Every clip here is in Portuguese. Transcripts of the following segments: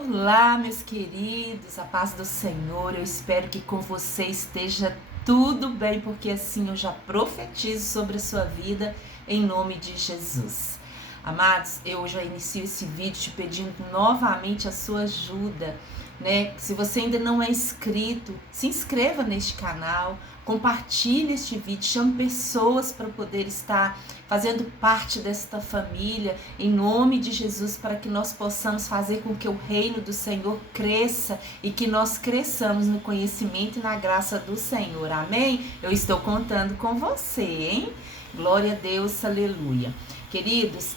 Olá, meus queridos, a paz do Senhor. Eu espero que com você esteja tudo bem, porque assim eu já profetizo sobre a sua vida em nome de Jesus. Amados, eu já inicio esse vídeo te pedindo novamente a sua ajuda, né? Se você ainda não é inscrito, se inscreva neste canal, compartilhe este vídeo, chame pessoas para poder estar fazendo parte desta família, em nome de Jesus, para que nós possamos fazer com que o reino do Senhor cresça e que nós cresçamos no conhecimento e na graça do Senhor, amém? Eu estou contando com você, hein? Glória a Deus, aleluia. Queridos,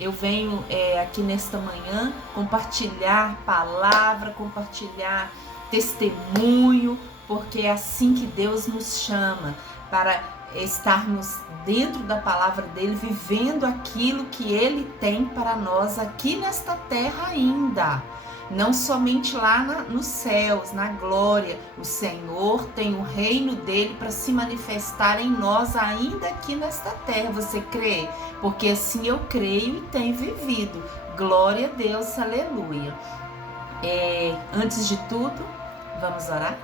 eu venho aqui nesta manhã compartilhar palavra, compartilhar testemunho, porque é assim que Deus nos chama, para estarmos dentro da palavra dele, vivendo aquilo que ele tem para nós aqui nesta terra ainda. Não somente lá nos céus, na glória. O Senhor tem o reino dele para se manifestar em nós ainda aqui nesta terra. Você crê? Porque assim eu creio e tenho vivido. Glória a Deus, aleluia. Antes de tudo, vamos orar?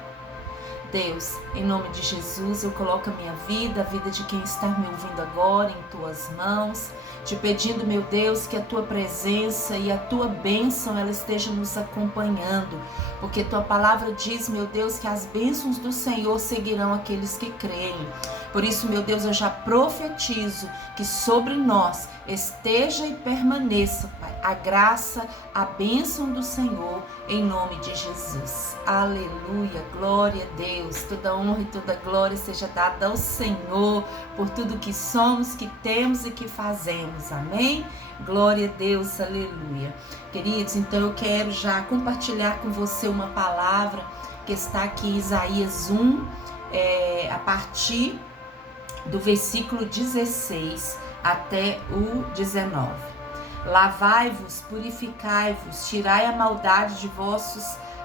Deus, em nome de Jesus, eu coloco a minha vida, a vida de quem está me ouvindo agora em tuas mãos, te pedindo, meu Deus, que a tua presença e a tua bênção ela esteja nos acompanhando, porque tua palavra diz, meu Deus, que as bênçãos do Senhor seguirão aqueles que creem. Por isso, meu Deus, eu já profetizo que sobre nós esteja e permaneça, Pai, a graça, a bênção do Senhor, em nome de Jesus. Aleluia, glória a Deus. Toda honra e toda glória seja dada ao Senhor por tudo que somos, que temos e que fazemos. Amém? Glória a Deus, aleluia. Queridos, então eu quero já compartilhar com você uma palavra que está aqui em Isaías 1, a partir do versículo 16 até o 19. Lavai-vos, purificai-vos, tirai a maldade de vossos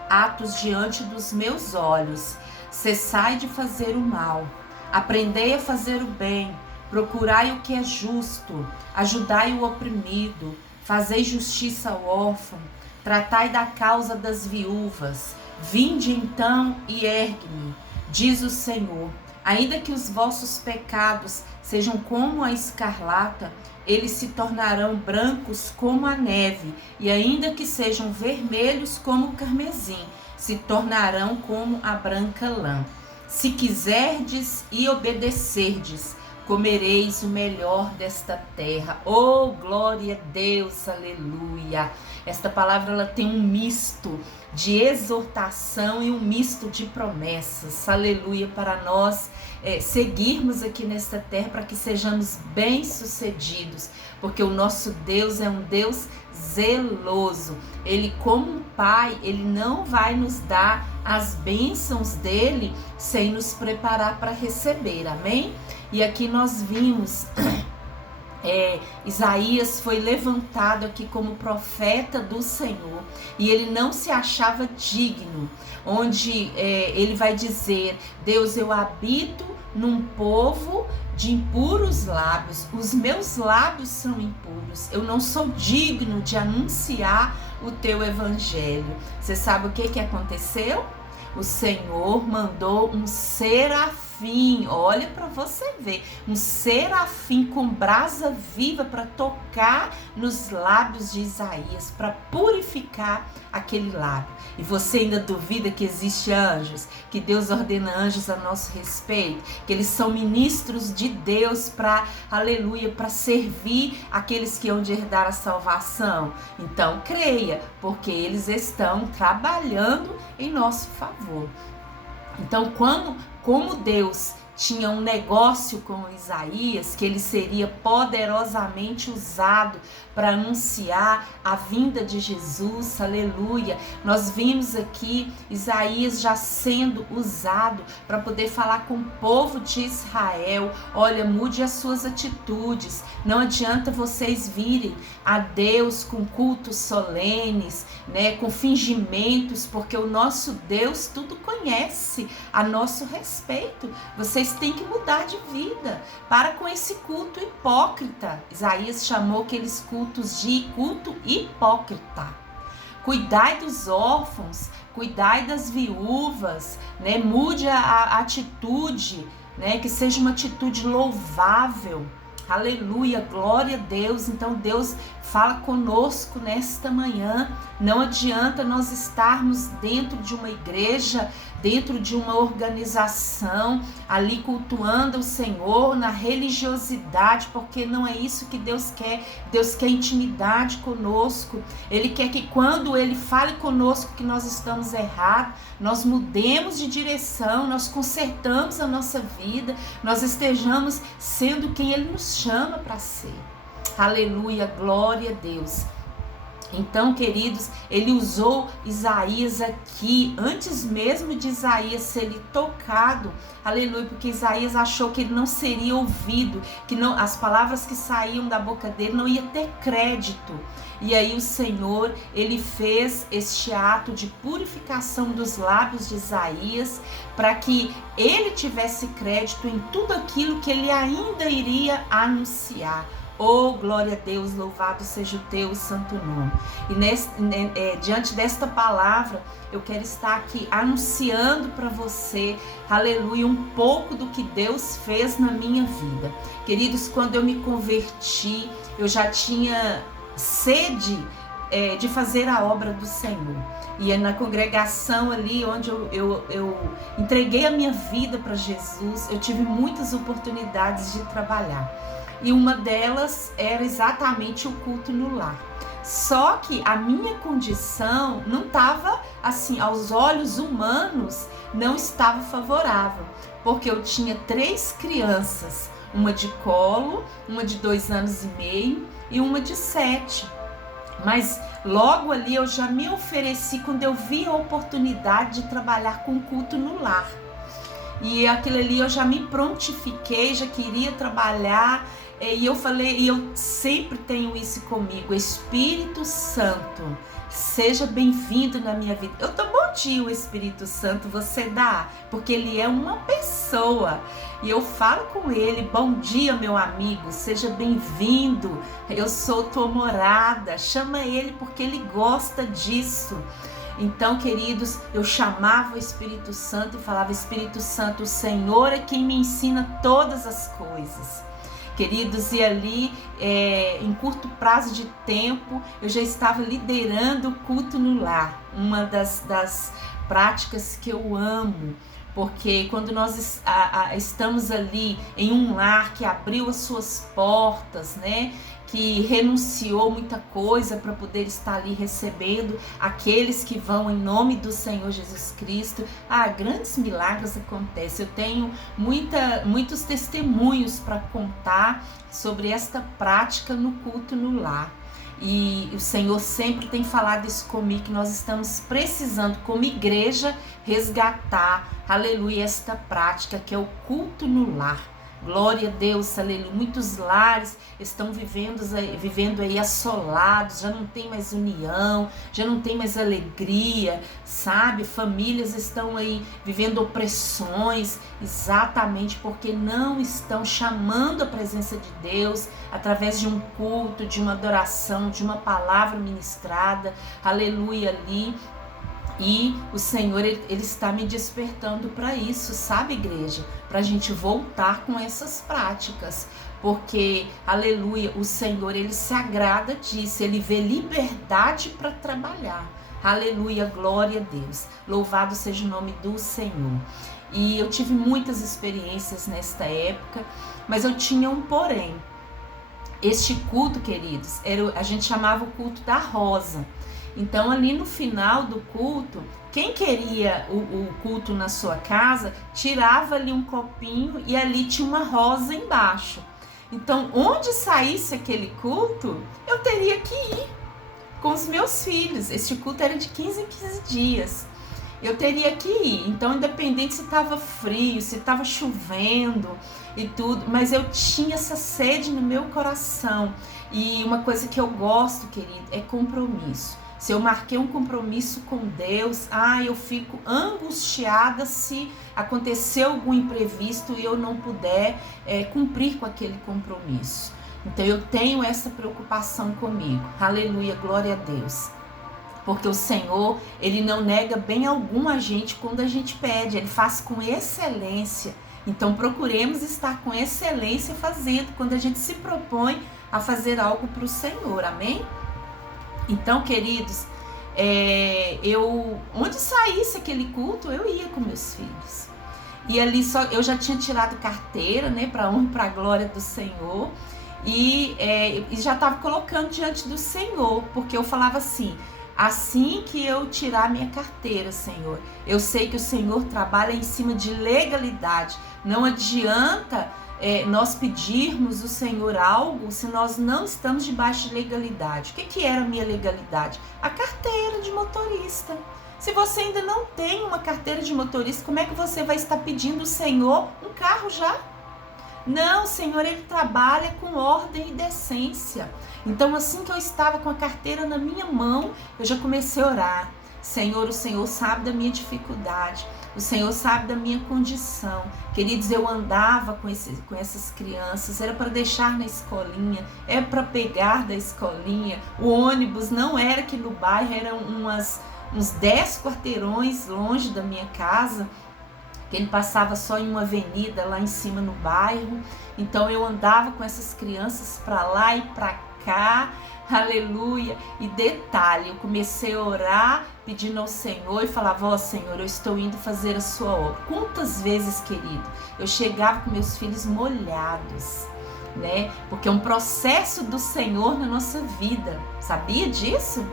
atos diante dos meus olhos. Cessai de fazer o mal, aprendei a fazer o bem, procurai o que é justo, ajudai o oprimido, fazei justiça ao órfão, tratai da causa das viúvas. Vinde então e ergue-me, diz o Senhor. Ainda que os vossos pecados sejam como a escarlata, eles se tornarão brancos como a neve, e ainda que sejam vermelhos como o carmesim, se tornarão como a branca lã. Se quiserdes e obedecerdes, comereis o melhor desta terra. Oh, glória a Deus, aleluia. Esta palavra ela tem um misto de exortação e um misto de promessas, aleluia, para nós seguirmos aqui nesta terra, para que sejamos bem-sucedidos, porque o nosso Deus é um Deus zeloso. Ele, como um pai, ele não vai nos dar as bênçãos dele sem nos preparar para receber, amém? E aqui nós vimos Isaías foi levantado aqui como profeta do Senhor e ele não se achava digno, onde ele vai dizer: Deus, eu habito num povo de impuros lábios, os meus lábios são impuros, eu não sou digno de anunciar o teu evangelho. Você sabe o que aconteceu? O Senhor mandou um serafim, olha para você ver, um serafim com brasa viva para tocar nos lábios de Isaías, para purificar aquele lábio. E você ainda duvida que existe anjos, que Deus ordena anjos a nosso respeito, que eles são ministros de Deus para, aleluia, para servir aqueles que hão de herdar a salvação? Então creia, porque eles estão trabalhando em nosso favor. Então, como Deus tinha um negócio com Isaías, que ele seria poderosamente usado para anunciar a vinda de Jesus, aleluia. Nós vimos aqui Isaías já sendo usado para poder falar com o povo de Israel: olha, mude as suas atitudes, não adianta vocês virem a Deus com cultos solenes, né, com fingimentos, porque o nosso Deus tudo conhece a nosso respeito. Vocês têm que mudar de vida, para com esse culto hipócrita. Isaías chamou aqueles cultos de culto hipócrita. cuidai dos órfãos, cuidai das viúvas, né? Mude a atitude, né? Que seja uma atitude louvável. Aleluia, glória a Deus. Então Deus fala conosco nesta manhã. Não adianta nós estarmos dentro de uma igreja, dentro de uma organização, ali cultuando o Senhor na religiosidade, porque não é isso que Deus quer. Deus quer intimidade conosco. Ele quer que quando Ele fale conosco que nós estamos errados, nós mudemos de direção, nós consertamos a nossa vida, nós estejamos sendo quem Ele nos chama para ser. Aleluia, glória a Deus. Então, queridos, ele usou Isaías aqui, antes mesmo de Isaías ser tocado, aleluia, porque Isaías achou que ele não seria ouvido, que não, as palavras que saíam da boca dele não ia ter crédito. E aí o Senhor, ele fez este ato de purificação dos lábios de Isaías, para que ele tivesse crédito em tudo aquilo que ele ainda iria anunciar. Oh, glória a Deus, louvado seja o teu santo nome. E diante desta palavra, eu quero estar aqui anunciando para você, aleluia, um pouco do que Deus fez na minha vida. Queridos, quando eu me converti, eu já tinha sede de fazer a obra do Senhor. E é na congregação ali onde eu entreguei a minha vida para Jesus, eu tive muitas oportunidades de trabalhar. E uma delas era exatamente o culto no lar. Só que a minha condição não estava assim, aos olhos humanos, não estava favorável. Porque eu tinha 3 crianças, uma de colo, uma de 2 anos e meio e uma de 7. Mas logo ali eu já me ofereci quando eu vi a oportunidade de trabalhar com culto no lar. E aquilo ali eu já me prontifiquei, já queria trabalhar. E eu falei, e eu sempre tenho isso comigo: Espírito Santo, seja bem-vindo na minha vida. Eu dou bom dia, o Espírito Santo, você dá, porque ele é uma pessoa. E eu falo com ele: bom dia, meu amigo, seja bem-vindo, eu sou tua morada. Chama ele porque ele gosta disso. Então, queridos, eu chamava o Espírito Santo e falava: Espírito Santo, o Senhor é quem me ensina todas as coisas. Queridos, e ali, em curto prazo de tempo, eu já estava liderando o culto no lar, uma das práticas que eu amo, porque quando nós estamos ali em um lar que abriu as suas portas, né, que renunciou muita coisa para poder estar ali recebendo aqueles que vão em nome do Senhor Jesus Cristo, grandes milagres acontecem. Eu tenho muitos testemunhos para contar sobre esta prática no culto no lar. E o Senhor sempre tem falado isso comigo, que nós estamos precisando, como igreja, resgatar, aleluia, esta prática que é o culto no lar. Glória a Deus, aleluia. Muitos lares estão vivendo aí assolados, já não tem mais união, já não tem mais alegria, sabe? Famílias estão aí vivendo opressões, exatamente porque não estão chamando a presença de Deus através de um culto, de uma adoração, de uma palavra ministrada, aleluia, ali. E o Senhor, ele está me despertando para isso, sabe, igreja? Para a gente voltar com essas práticas, porque, aleluia, o Senhor, ele se agrada disso, ele vê liberdade para trabalhar. Aleluia, glória a Deus. Louvado seja o nome do Senhor. E eu tive muitas experiências nesta época, mas eu tinha um porém. Este culto, queridos, a gente chamava o culto da rosa. Então, ali no final do culto, quem queria o culto na sua casa, tirava ali um copinho e ali tinha uma rosa embaixo. Então, onde saísse aquele culto, eu teria que ir com os meus filhos. Este culto era de 15 em 15 dias. Eu teria que ir. Então, independente se estava frio, se estava chovendo e tudo, mas eu tinha essa sede no meu coração. E uma coisa que eu gosto, querido, é compromisso. Se eu marquei um compromisso com Deus, eu fico angustiada se acontecer algum imprevisto e eu não puder cumprir com aquele compromisso. Então eu tenho essa preocupação comigo. Aleluia, glória a Deus. porque o Senhor, Ele não nega bem algum a gente quando a gente pede, Ele faz com excelência. Então procuremos estar com excelência fazendo, quando a gente se propõe a fazer algo para o Senhor, amém? Então, queridos, onde saísse aquele culto, eu ia com meus filhos. E ali eu já tinha tirado carteira, né, para honra e para a glória do Senhor, e já estava colocando diante do Senhor, porque eu falava assim que eu tirar minha carteira, Senhor, eu sei que o Senhor trabalha em cima de legalidade. Não adianta nós pedirmos o Senhor algo se nós não estamos debaixo de legalidade. O que era a minha legalidade? A carteira de motorista. Se você ainda não tem uma carteira de motorista, como é que você vai estar pedindo ao Senhor um carro já? Não, o Senhor, Ele trabalha com ordem e decência. Então, assim que eu estava com a carteira na minha mão, eu já comecei a orar. Senhor, o Senhor sabe da minha dificuldade, o Senhor sabe da minha condição. Queridos, eu andava com essas crianças, era para deixar na escolinha, era para pegar da escolinha. O ônibus não era aqui no bairro, eram uns 10 quarteirões longe da minha casa, que ele passava só em uma avenida lá em cima no bairro. Então eu andava com essas crianças para lá e para cá, aleluia. E detalhe, eu comecei a orar pedindo ao Senhor e falava: ó Senhor, eu estou indo fazer a sua obra. Quantas vezes, querido, eu chegava com meus filhos molhados, né? Porque é um processo do Senhor na nossa vida, sabia disso?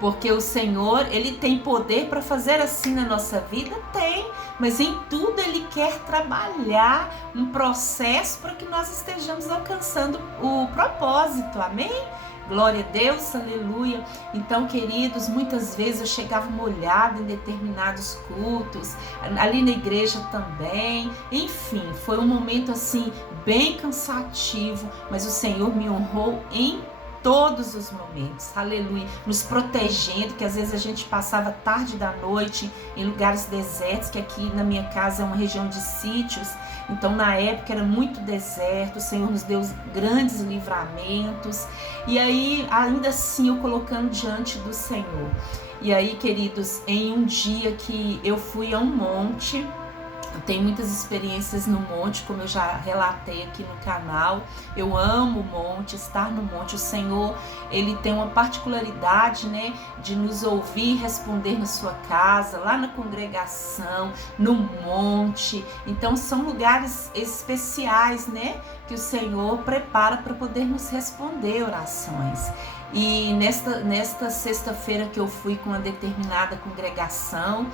Porque o Senhor, Ele tem poder para fazer assim na nossa vida? Tem, mas em tudo Ele quer trabalhar um processo para que nós estejamos alcançando o propósito, amém? Glória a Deus, aleluia. Então, queridos, muitas vezes eu chegava molhada em determinados cultos, ali na igreja também, enfim, foi um momento assim, bem cansativo, mas o Senhor me honrou em todos os momentos, aleluia, nos protegendo, que às vezes a gente passava tarde da noite em lugares desertos, que aqui na minha casa é uma região de sítios, então na época era muito deserto, o Senhor nos deu grandes livramentos, e aí ainda assim eu colocando diante do Senhor. E aí, queridos, em um dia que eu fui a um monte, eu tenho muitas experiências no monte, como eu já relatei aqui no canal. Eu amo o monte, estar no monte. O Senhor, Ele tem uma particularidade, né, de nos ouvir e responder na sua casa, lá na congregação, no monte. Então são lugares especiais, né, que o Senhor prepara para poder nos responder orações. E nesta sexta-feira que eu fui com uma determinada congregação,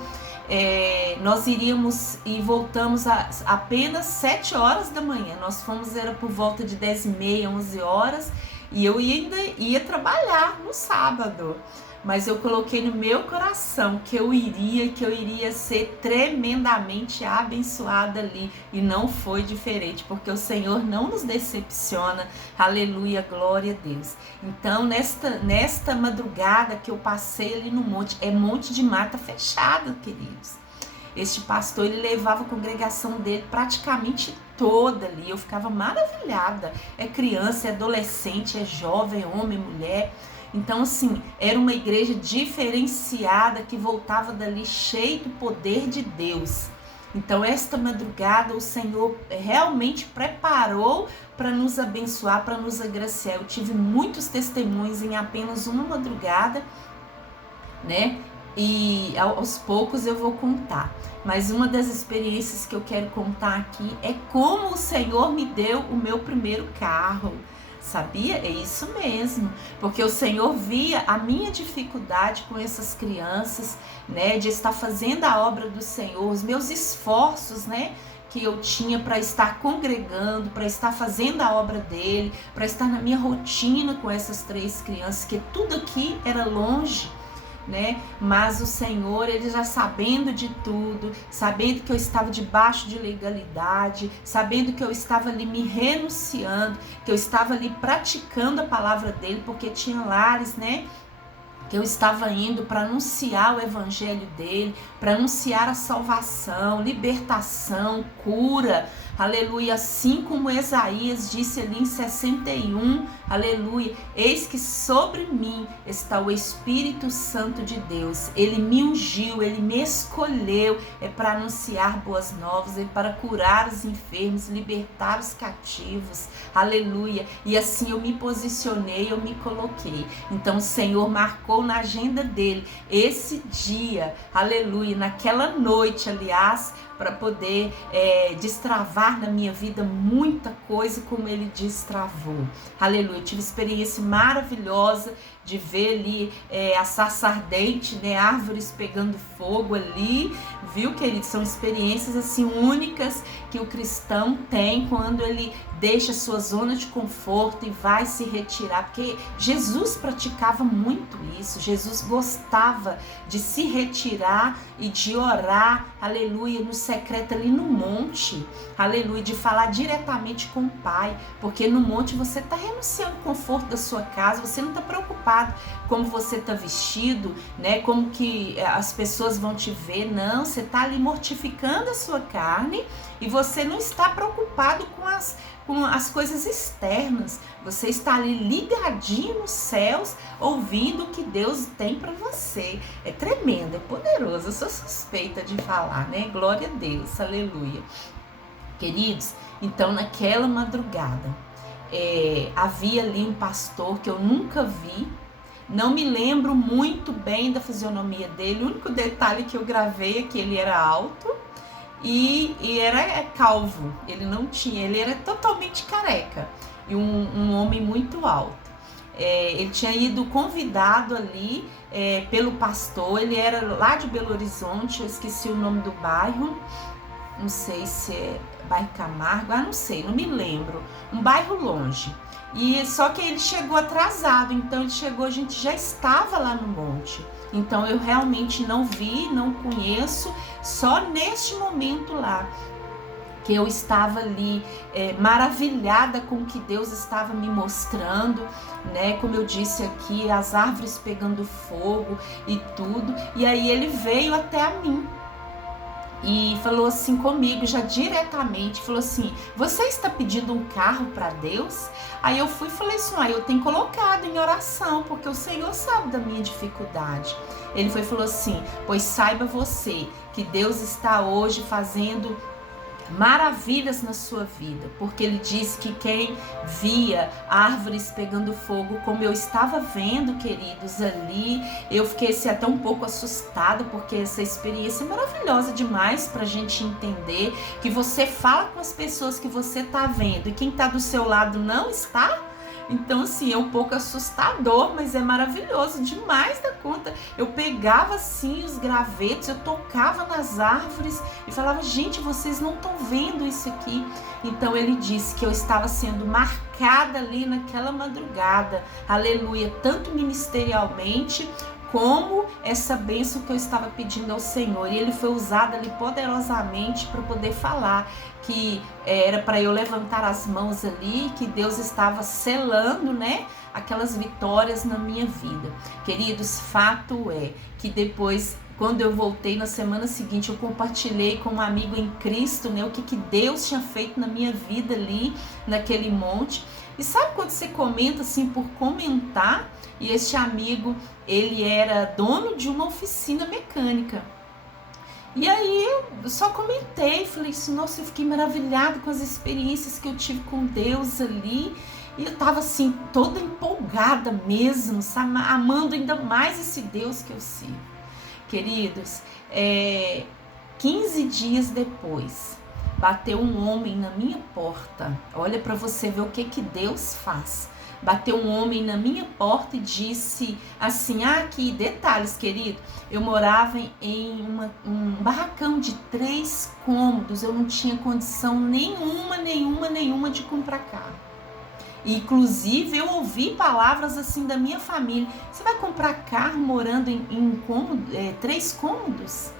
nós iríamos e voltamos apenas 7 horas da manhã. Nós fomos, era por volta de 10h30, 11 horas, e eu ainda ia trabalhar no sábado. Mas eu coloquei no meu coração que eu iria ser tremendamente abençoada ali, e não foi diferente, porque o Senhor não nos decepciona, aleluia, glória a Deus. Então nesta madrugada que eu passei ali no monte, é monte de mata fechada, queridos. Este pastor, ele levava a congregação dele praticamente toda ali, eu ficava maravilhada, é criança, é adolescente, é jovem, homem, mulher. Então, assim, era uma igreja diferenciada que voltava dali cheio do poder de Deus. Então, esta madrugada, o Senhor realmente preparou para nos abençoar, para nos agraciar. Eu tive muitos testemunhos em apenas uma madrugada, né? E aos poucos eu vou contar. Mas uma das experiências que eu quero contar aqui é como o Senhor me deu o meu primeiro carro. Sabia? É isso mesmo, porque o Senhor via a minha dificuldade com essas crianças, né, de estar fazendo a obra do Senhor, os meus esforços, né, que eu tinha para estar congregando, para estar fazendo a obra dele, para estar na minha rotina com essas 3 crianças, que tudo aqui era longe, né? Mas o Senhor, Ele já sabendo de tudo, sabendo que eu estava debaixo de legalidade, sabendo que eu estava ali me renunciando, que eu estava ali praticando a palavra dele, porque tinha lares, né, que eu estava indo para anunciar o evangelho dele, para anunciar a salvação, libertação, cura, aleluia, assim como Isaías disse ali em 61, aleluia, eis que sobre mim está o Espírito Santo de Deus, ele me ungiu, ele me escolheu, para anunciar boas novas, para curar os enfermos, libertar os cativos, aleluia, e assim eu me posicionei, eu me coloquei. Então o Senhor marcou na agenda dele esse dia, aleluia, naquela noite, aliás, para poder destravar na minha vida muita coisa como ele destravou. Aleluia, eu tive experiência maravilhosa de ver ali a sarça ardente, né, árvores pegando fogo ali, viu, querido? São experiências assim únicas que o cristão tem quando ele deixa a sua zona de conforto e vai se retirar, porque Jesus praticava muito isso, Jesus gostava de se retirar e de orar, aleluia, no secreto ali no monte, aleluia, de falar diretamente com o Pai, porque no monte você está renunciando ao conforto da sua casa, você não está preocupado como você está vestido, né, como que as pessoas vão te ver, não, você está ali mortificando a sua carne e você não está preocupado com as coisas externas, você está ali ligadinho nos céus, ouvindo o que Deus tem para você. É tremendo, é poderoso, eu sou suspeita de falar, né? Glória a Deus, aleluia. Queridos, então naquela madrugada, havia ali um pastor que eu nunca vi, não me lembro muito bem da fisionomia dele, o único detalhe que eu gravei é que ele era alto, e era calvo, ele era totalmente careca, e um homem muito alto. Ele tinha ido convidado ali pelo pastor, ele era lá de Belo Horizonte, eu esqueci o nome do bairro, não sei se é bairro Camargo, não sei, não me lembro, um bairro longe. E só que ele chegou atrasado, então a gente já estava lá no monte. Então eu realmente não vi, não conheço, só neste momento lá que eu estava ali maravilhada com o que Deus estava me mostrando, né? Como eu disse aqui, as árvores pegando fogo e tudo. E aí ele veio até a mim e falou assim comigo, já diretamente, falou assim: você está pedindo um carro para Deus? Aí eu fui e falei assim: eu tenho colocado em oração, porque o Senhor sabe da minha dificuldade. Ele foi e falou assim: pois saiba você que Deus está hoje fazendo maravilhas na sua vida, porque ele disse que quem via árvores pegando fogo, como eu estava vendo, queridos, ali, eu fiquei assim, até um pouco assustada, porque essa experiência é maravilhosa demais para a gente entender que você fala com as pessoas que você está vendo e quem está do seu lado não está. Então, assim, é um pouco assustador, mas é maravilhoso, demais da conta. Eu pegava, assim, os gravetos, eu tocava nas árvores e falava: gente, vocês não estão vendo isso aqui? Então, ele disse que eu estava sendo marcada ali naquela madrugada, aleluia, tanto ministerialmente, como essa bênção que eu estava pedindo ao Senhor. E ele foi usado ali poderosamente para poder falar que era para eu levantar as mãos ali, que Deus estava selando, né, aquelas vitórias na minha vida. Queridos, fato é que depois, quando eu voltei na semana seguinte, eu compartilhei com um amigo em Cristo, né, o que Deus tinha feito na minha vida ali, naquele monte. E sabe quando você comenta assim por comentar? E este amigo, ele era dono de uma oficina mecânica. E aí eu só comentei, falei assim: nossa, eu fiquei maravilhada com as experiências que eu tive com Deus ali. E eu tava assim, toda empolgada mesmo, sabe? Amando ainda mais esse Deus que eu sirvo. Queridos, 15 dias depois, bateu um homem na minha porta. Olha para você ver o que Deus faz. Bateu um homem na minha porta e disse assim: aqui, detalhes, querido, eu morava em um barracão de 3 cômodos, eu não tinha condição nenhuma de comprar carro. Inclusive, eu ouvi palavras assim da minha família: você vai comprar carro morando em 3 cômodos?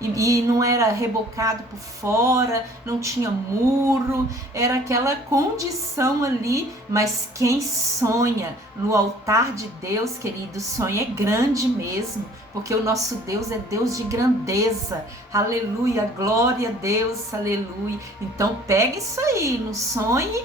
e não era rebocado por fora, não tinha muro, era aquela condição ali. Mas quem sonha no altar de Deus, querido, sonha é grande mesmo, porque o nosso Deus é Deus de grandeza, aleluia, glória a Deus, aleluia. Então pega isso aí, não sonhe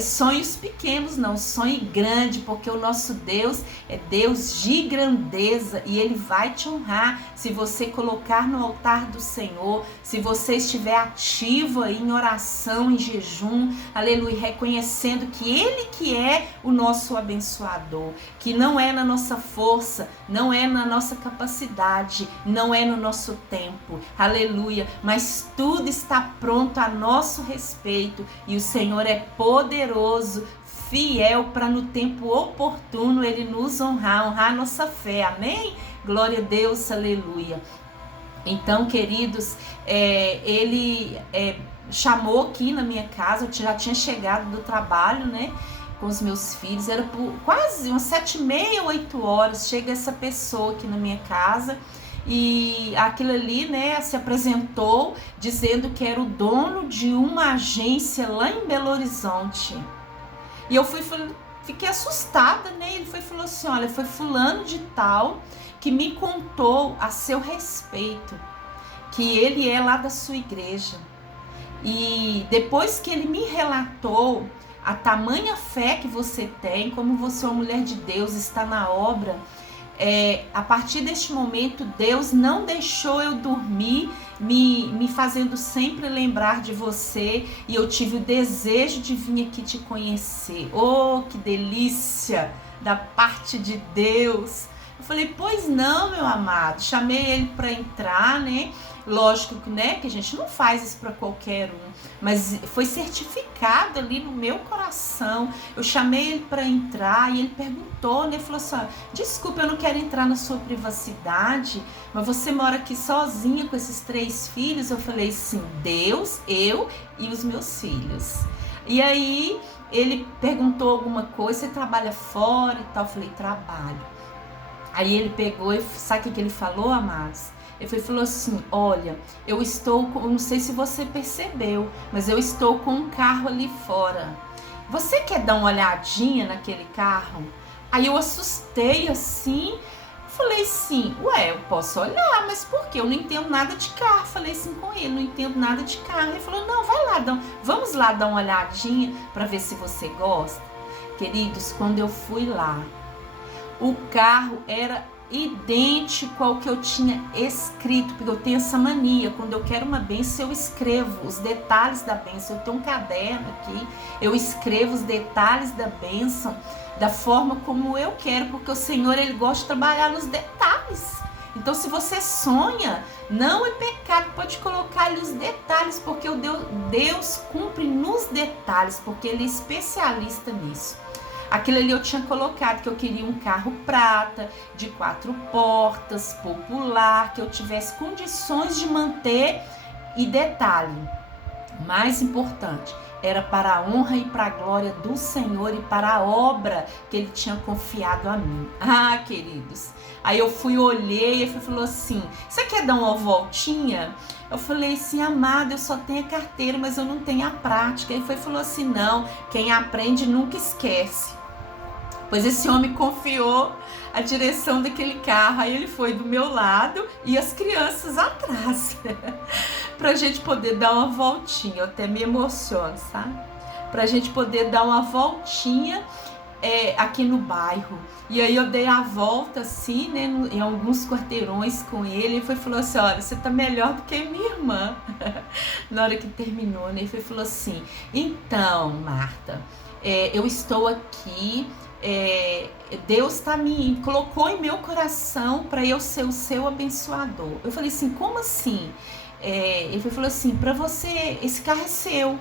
sonhos pequenos, não, sonhe grande, porque o nosso Deus é Deus de grandeza e Ele vai te honrar se você colocar no altar do Senhor, se você estiver ativo aí em oração, em jejum, aleluia, reconhecendo que Ele que é o nosso abençoador, que não é na nossa força, não é na nossa capacidade, não é no nosso tempo, aleluia, mas tudo está pronto a nosso respeito e o Senhor é poderoso, fiel para no tempo oportuno Ele nos honrar a nossa fé, amém? Glória a Deus, aleluia. Então, queridos, Ele chamou aqui na minha casa, eu já tinha chegado do trabalho, né? Com os meus filhos, era por quase umas 7h30, 8 horas, chega essa pessoa aqui na minha casa e aquilo ali, né, se apresentou dizendo que era o dono de uma agência lá em Belo Horizonte. E eu fiquei assustada, né? Ele falou assim, olha, foi fulano de tal que me contou a seu respeito, que ele é lá da sua igreja. E depois que ele me relatou a tamanha fé que você tem, como você é uma mulher de Deus, está na obra, a partir deste momento Deus não deixou eu dormir, me fazendo sempre lembrar de você, e eu tive o desejo de vir aqui te conhecer. Oh, que delícia da parte de Deus! Eu falei, pois não, meu amado. Chamei ele para entrar, né? Lógico que, né, que a gente não faz isso para qualquer um, mas foi certificado ali no meu coração. Eu chamei ele para entrar e ele perguntou, né? Falou assim, desculpa, eu não quero entrar na sua privacidade, mas você mora aqui sozinha com esses 3 filhos? Eu falei, sim, Deus, eu e os meus filhos. E aí ele perguntou alguma coisa, você trabalha fora e tal? Eu falei, trabalho. Aí ele pegou e sabe o que ele falou, amados? Ele falou assim, olha, eu não sei se você percebeu, mas eu estou com um carro ali fora. Você quer dar uma olhadinha naquele carro? Aí eu assustei assim, falei assim, eu posso olhar, mas por quê? Eu não entendo nada de carro. Falei assim com ele, não entendo nada de carro. Ele falou, não, vai lá, vamos lá dar uma olhadinha para ver se você gosta. Queridos, quando eu fui lá, o carro era idêntico ao que eu tinha escrito, porque eu tenho essa mania, quando eu quero uma bênção eu escrevo os detalhes da bênção. Eu tenho um caderno aqui, eu escrevo os detalhes da bênção da forma como eu quero, porque o Senhor, Ele gosta de trabalhar nos detalhes. Então, se você sonha, não é pecado, pode colocar ali os detalhes, porque o Deus cumpre nos detalhes, porque Ele é especialista nisso. Aquilo ali eu tinha colocado que eu queria um carro prata, de 4 portas, popular, que eu tivesse condições de manter. E detalhe, mais importante, era para a honra e para a glória do Senhor e para a obra que Ele tinha confiado a mim. Ah, queridos, aí eu olhei e ele falou assim, você quer dar uma voltinha? Eu falei assim, amado, eu só tenho a carteira, mas eu não tenho a prática. Ele falou assim, não, quem aprende nunca esquece. Pois esse homem confiou a direção daquele carro, aí ele foi do meu lado e as crianças atrás, pra gente poder dar uma voltinha. Eu até me emociono, sabe? Pra gente poder dar uma voltinha aqui no bairro. E aí eu dei a volta assim, né, em alguns quarteirões com ele, e falou assim, olha, você tá melhor do que minha irmã. Na hora que terminou, né, ele falou assim, então, Marta, eu estou aqui, Deus me colocou em meu coração para eu ser o seu abençoador. Eu falei assim, como assim? Ele falou assim, para você, esse carro é seu.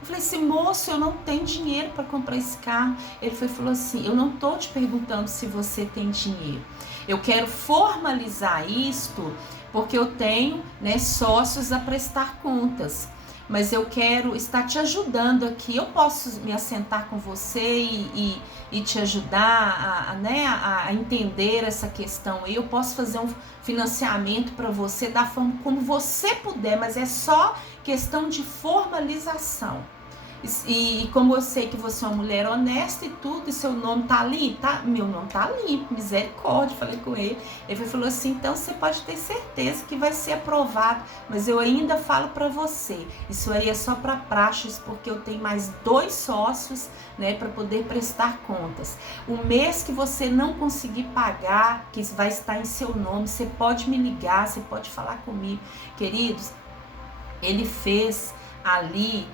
Eu falei assim, moço, eu não tenho dinheiro para comprar esse carro. Ele falou assim, eu não tô te perguntando se você tem dinheiro. Eu quero formalizar isto porque eu tenho, né, sócios a prestar contas. mas eu quero estar te ajudando aqui. Eu posso me assentar com você e te ajudar a entender essa questão aí. Eu posso fazer um financiamento para você da forma como você puder, mas é só questão de formalização. E como eu sei que você é uma mulher honesta e tudo, e seu nome tá ali, tá? Meu nome tá limpo, misericórdia, falei com ele. Ele falou assim, então você pode ter certeza que vai ser aprovado, mas eu ainda falo para você, isso aí é só para praxes, porque eu tenho mais 2 sócios, né, para poder prestar contas. O mês que você não conseguir pagar, que vai estar em seu nome, você pode me ligar, você pode falar comigo. Queridos, ele fez ali,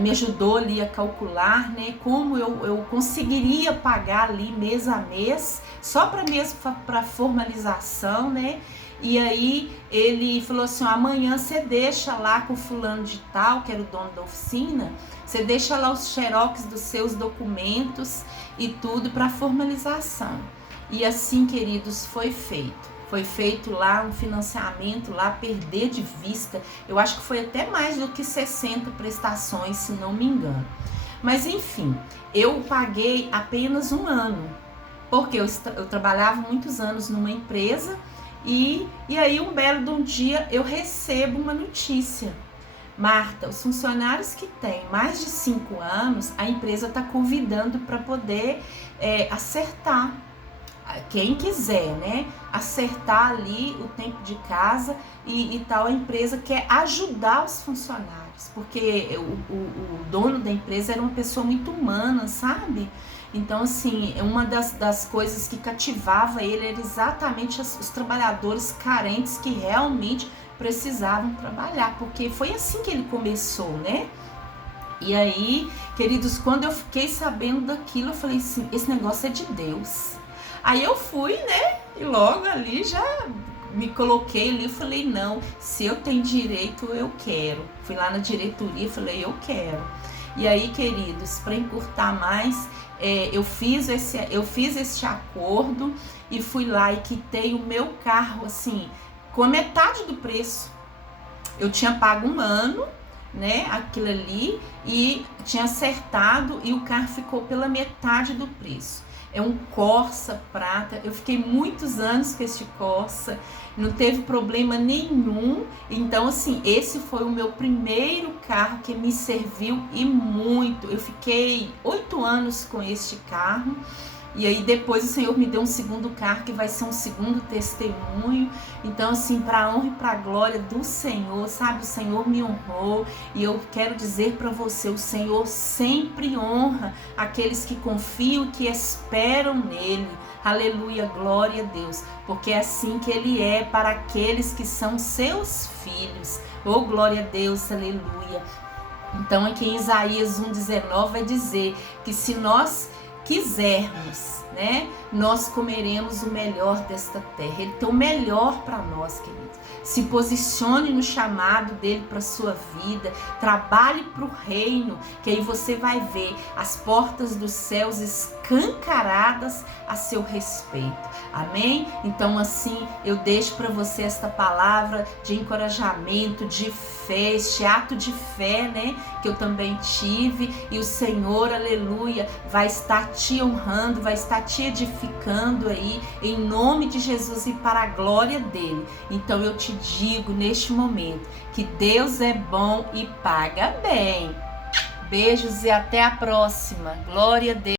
me ajudou ali a calcular, né, como eu conseguiria pagar ali mês a mês, só para mesmo para formalização, né? E aí ele falou assim, ó, amanhã você deixa lá com o fulano de tal, que era o dono da oficina, você deixa lá os xerox dos seus documentos e tudo para formalização. E assim, queridos, foi feito. Foi feito lá um financiamento, lá perder de vista, eu acho que foi até mais do que 60 prestações, se não me engano. Mas enfim, eu paguei apenas 1 ano, porque eu trabalhava muitos anos numa empresa e aí um belo de um dia eu recebo uma notícia. Marta, os funcionários que têm mais de 5 anos, a empresa está convidando para poder acertar. Quem quiser, né, acertar ali o tempo de casa e tal, a empresa quer ajudar os funcionários, porque o dono da empresa era uma pessoa muito humana, sabe? Então, assim, uma das coisas que cativava ele era exatamente os trabalhadores carentes que realmente precisavam trabalhar, porque foi assim que ele começou, né? E aí, queridos, quando eu fiquei sabendo daquilo, eu falei assim, esse negócio é de Deus. Aí eu fui, né, e logo ali já me coloquei ali e falei, não, se eu tenho direito, eu quero. Fui lá na diretoria e falei, eu quero. E aí, queridos, para encurtar mais, eu fiz esse acordo e fui lá e quitei o meu carro, assim, com a metade do preço. Eu tinha pago 1 ano, né, aquilo ali, e tinha acertado e o carro ficou pela metade do preço. É um Corsa prata, eu fiquei muitos anos com esse Corsa, não teve problema nenhum. Então, assim, esse foi o meu primeiro carro que me serviu e muito. Eu fiquei 8 anos com este carro. E aí depois o Senhor me deu um segundo carro que vai ser um segundo testemunho. Então, assim, para a honra e para a glória do Senhor, sabe? O Senhor me honrou e eu quero dizer para você, o Senhor sempre honra aqueles que confiam e que esperam nele. Aleluia, glória a Deus, porque é assim que ele é para aqueles que são seus filhos. Oh, glória a Deus, aleluia. Então, aqui em Isaías 1,19 vai dizer que se nós quisermos, né, nós comeremos o melhor desta terra. Ele tem o melhor para nós, queridos. Se posicione no chamado dele para sua vida, trabalhe para o reino, que aí você vai ver as portas dos céus escancaradas a seu respeito. Amém? Então, assim, eu deixo para você esta palavra de encorajamento, de fé, este ato de fé, né, que eu também tive, e o Senhor, aleluia, vai estar te honrando, vai estar te edificando aí, em nome de Jesus e para a glória dele. Então eu te digo neste momento que Deus é bom e paga bem. Beijos e até a próxima. Glória a Deus.